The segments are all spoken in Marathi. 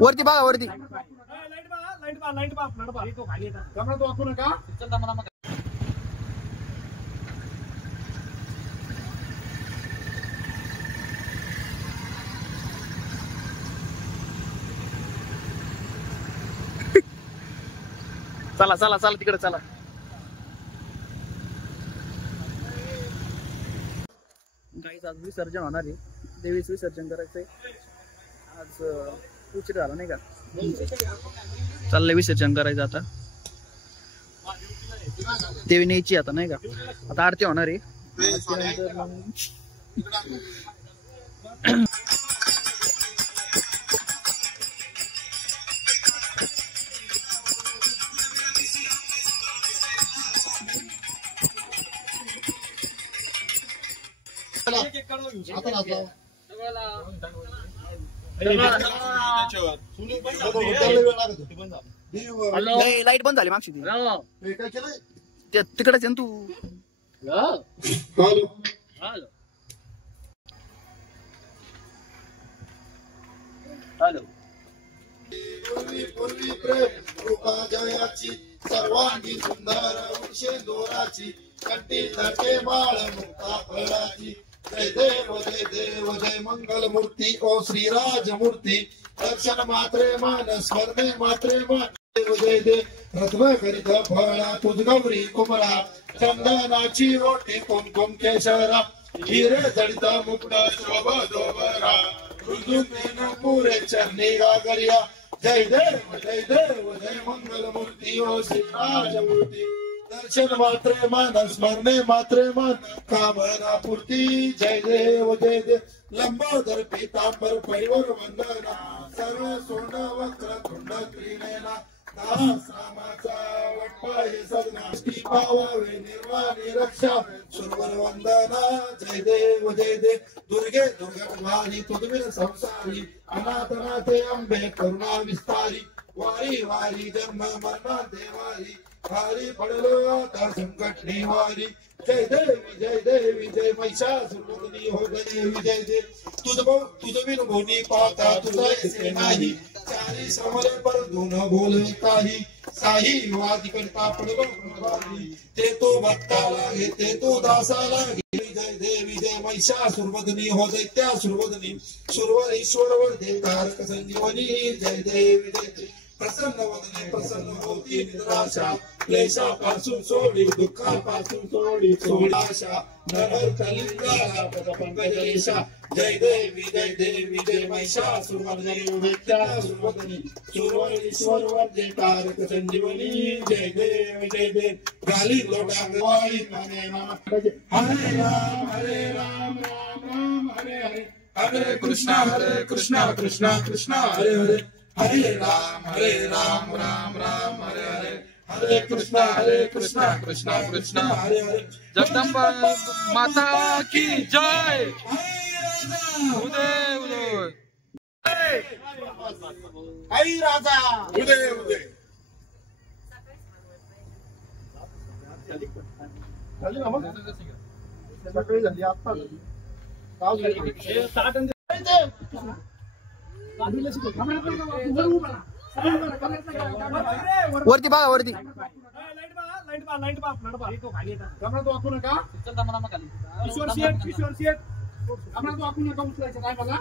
वरती बघा वरती. चला चला चला तिकडे चला. गाईस आज विसर्जन होणार आहे. देवीच विसर्जन करायचंय आज. उशीर झाला नाही का. चाललंय विसर्जन करायचं आता. देवी न्यायची आता नाही का. आता आरती होणार आहे. लाईट बंद झाली मागची. तिकडेच आहे तू. हॅलो पूर्वी प्रेम कृपा जयाची सर्वांगी सुंदर दोराची कंटी तटे बाळ मुक्ता फळाची. जय देव जय देव जय मंगल मूर्ती ओ श्रीराज मूर्ती. दर्शन मात्रे मान स्मरणे मात्रे मान. देव जय देव रत्न करीत फळा तुझ गौरी कुमरा. चंदनाची रोटी कुमकुम केशरा. हिरे जडित मुकुट शोभ दोबरा. ऋतुतीन पुरे चरणी गागरिया. जय देव जय मंगल मूर्ती ओ श्रीराज मूर्ती. दर्शन मात्रे मान स्मरणे मात्रे मान कामना पूर्ती. जय देव लंबोदर पीतांबर परिवर वंदना. सर्व सोंड वक्र तुंड त्रिनेना. रामाचा वटपाय सदना. पावावे निर्वाणी रक्षा सुरवर वंदना. जय देव दुर्गे दुर्गवाणी तुझविन संसारी. अनाथनाथे अंबे करुणा विस्तारी. वारी वारी जन्म मरणा देवारी. हरी पडलो आता संकट निवारी. जय देवी जय महिषासुरमर्दिनी हो देवी जय देव. तुझ बिन भोनी पाहता तुझा ऐसे नाही. चारी समरे पर धुन बोले काही. साही वादी करता पडलो प्रभावी. ते तो भक्ताला घे ते तो दासाला घे. जय देवी जय महिषासुरमर्दिनी हो दैत्यासुरमर्दिनी. सुरवर ईश्वर वर्धे तारक संजीवनी. जय देवी प्रसन्न वदने प्रसन्न होती निद्राशा. क्लेशापासून सोडी दुःखापासून सोडी सोडाशा. नर कलिंगाला पद पंकजेशा. जय देवी जय महिषासुरमर्दिनी दैत्यासुरमर्दिनी. सुरवर ईश्वर वर्धे तारक संजीवनी. जय देव गाली लोटांगवाळी माने नाम. हरे राम राम राम हरे हरे. हरे कृष्णा कृष्णा कृष्णा हरे हरे. हरे राम राम राम हरे हरे. हरे कृष्णा कृष्णा कृष्णा हरे हरे. जगदंबा माता की जय. उदय आई राजा उदय उदय. सकाळी झाली आता. वरती बघा वरती. उचलायचं काय बघा.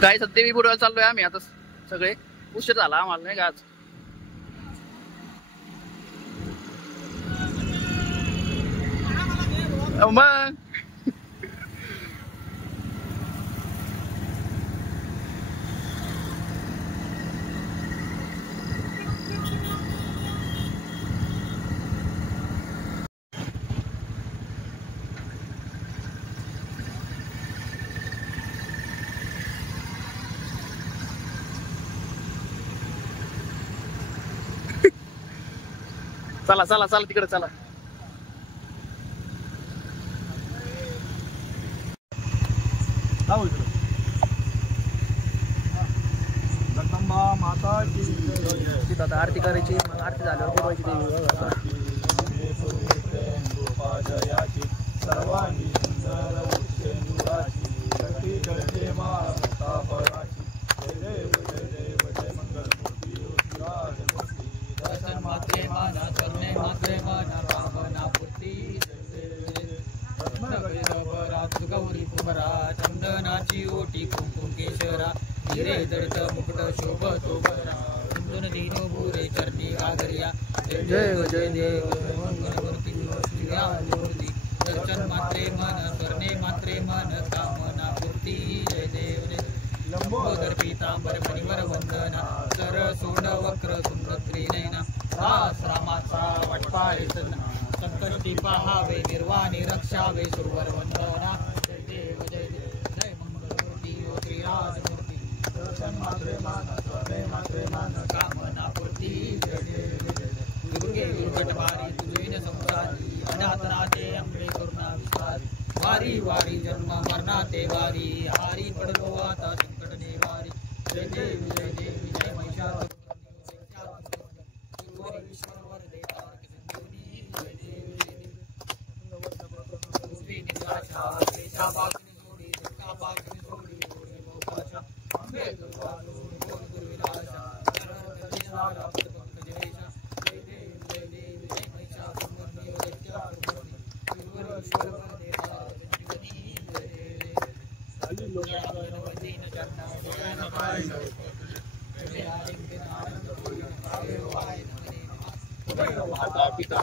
काय देवी बुडवायला चाललोय आम्ही आता. सगळे उशीर झाला आम्हाला नाही का आज. मग चला चला चला तिकडे चला. जगदंबा माता की तिथं आता आरती करायची, मग आरती झाल्यावर बोलवायची देवी. सर्वांगी सुंदर उच्चेंदुराची जगती जगते महातापराची जय देव जय देव जय मंगल मूर्ती राजमूर्ती दर्शन मात्रे माना करणे मात्रे माना कामना पूर्ती. गौरी कुमरा चंदनाची ओटी कुंकुम केशरा हिरे जडत मुकुट शोभतो बरा. कुंदन दिनो बुरे चरणी आदर्या जय देव जय देव मंगलमूर्ती मूर्ती. दर्शन मात्रे मन करणे मात्रे मन कामना पूर्ती. जय देव जय लंबोदर पीतांबर मणिवर वंदना सर सोंड वक्र सुंदर त्रिनयना. दास रामाचा वटपाय संकष्टी पहावे निर्वाणी रक्षावे सुरवर वंदना. जय देव जय देव जय मंगलमूर्ती श्री राजमूर्ती. दर्शन मात्रे मान करणे मात्रे मान कामना पूर्ती. जय देव जय दुर्गे दुर्गटवारी तुझे संसारी अनाथनाथे अंबे करुणा विस्तारी. वारी वारी जन्म मरणाते वारी हारी पडलो आता संकट निवारी. जय देव जय देव जय महिषासुर ईश्वर देवा सिंधुनी. जय देव जय देव निराशा पेशा पाकनी सोडी दुःखा पाकनी सोडी ओढे मोकाशा अंबे दुर्वा सोडी गोड दुर्विनाशा शरण देशाला पंकजेशा. जय देव जय देव जय महिषासुर नियोजच्या ईश्वर देवा सिंधुनी. जय देव माता पिता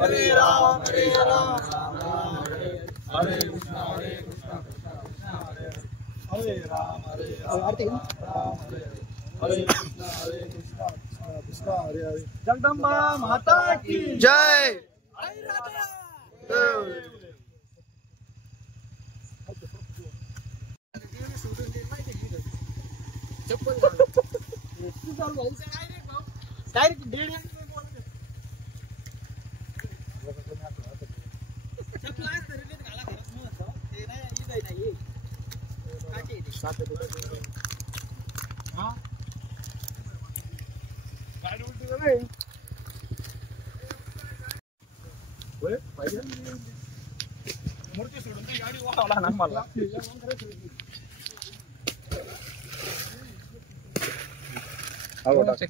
हरे राम हरे राम हरे कृष्ण हरे कृष्ण हरे राम हरे राम हरे कृष्ण हरे कृष्ण कृष्ण हरे हरे. जगदंबा माता की जय. मूर्ती सोडून ती गाडी वाहवला ना मला.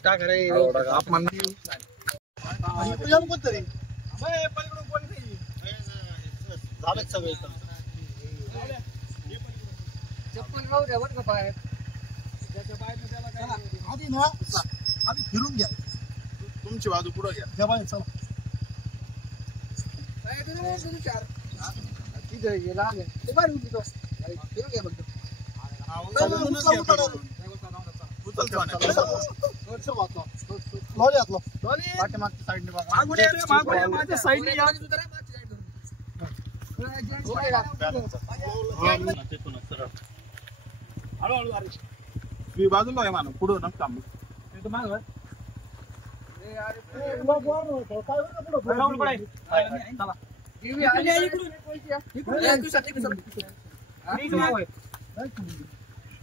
काय करायचं अपमान कोणतरी झालं सगळे चप्पल राहू द्या बरं का बाहेर. आधी ना आधी फिरून घ्या तुमची बाजू पुढे घ्या त्या बाहेर चला. तिथे गेला ते बाहेर उठतो फिरून घ्या बघतो. पाठीमागच्या साईडने बघा. माझ्या साईडने या. मी बाजूला आहे मानव पुढं नका माग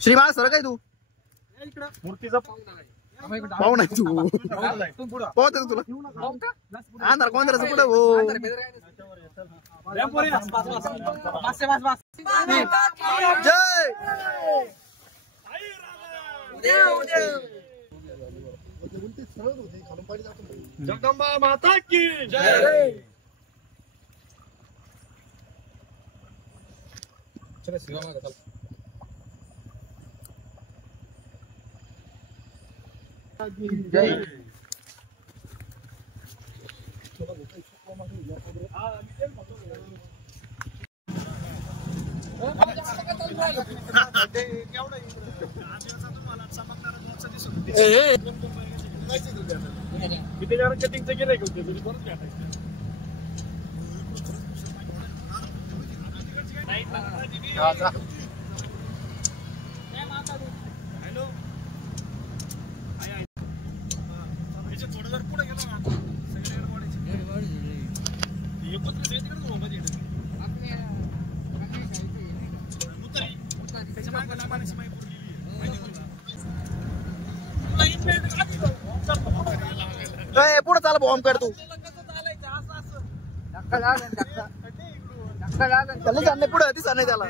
श्रीमान सर काय तू मूर्तीचा पाहू नाही तू पाहत तुला अंधार कोणत्याचं पुढे हो. जय जगदंबा माता की जय. चला श्रीराम चल. जय. किती जण कटिंगचं गेलंय का ते तुम्ही परत भेटायचं. हॅलो थोडं जर पुढे गेलो ना सगळे पुढे चाल बॉम्ब कर तू त्याला चालणे पुढे दिसा नाही त्याला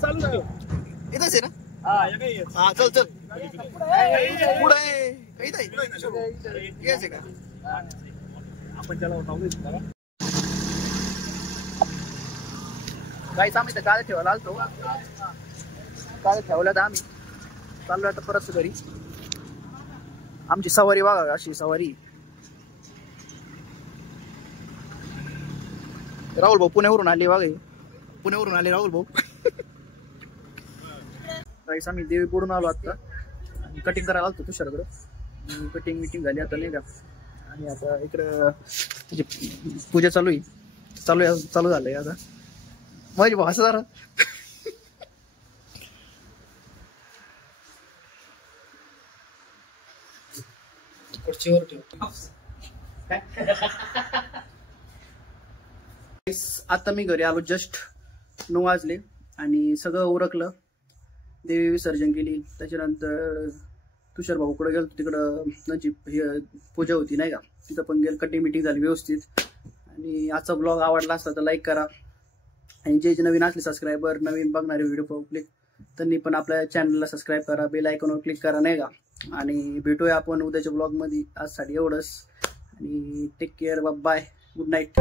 चालू इथंच आहे ना हा चल चल पुढे यायचं का आपण त्याला काहीच आम्ही तर गाड्या ठेवायला आलतो गाड्या ठेवल्या तर आम्ही चाललो आता परत घरी. आमची सवारी बघा अशी सवारी. राहुल भाऊ पुण्यावरून आले बघा पुण्यावरून आले राहुल भाऊ. काहीच आम्ही देवी पडून आलो आता कटिंग करायला आलतो तुषारकडं. कटिंग मिटिंग झाली आता नाही का. आणि आता इकडं पूजा चालू आहे चालू झालंय आता. माझी भाषा जरा खुर्चीवर ठेव. आता मी घरी आलो जस्ट 9 वाजले आणि सगळं उरकलं. देवी विसर्जन केली. त्याच्यानंतर तुषार भाऊकडे गेलो तिकडं त्यांची पूजा होती नाही का तिथं पण गेलं. कटिंग मिटिंग झाली व्यवस्थित. आणि आजचा ब्लॉग आवडला असता तर लाईक करा आणि जे नवीन असले सबस्क्रायबर नवीन बघणारे व्हिडिओ क्लिक त्यांनी पण आपल्या चॅनलला सबस्क्राईब करा. बेल आयकॉनवर क्लिक करा नाही का. आणि भेटूया आपण उद्याच्या ब्लॉगमध्ये. आजसाठी एवढंच आणि take care. Bye good night.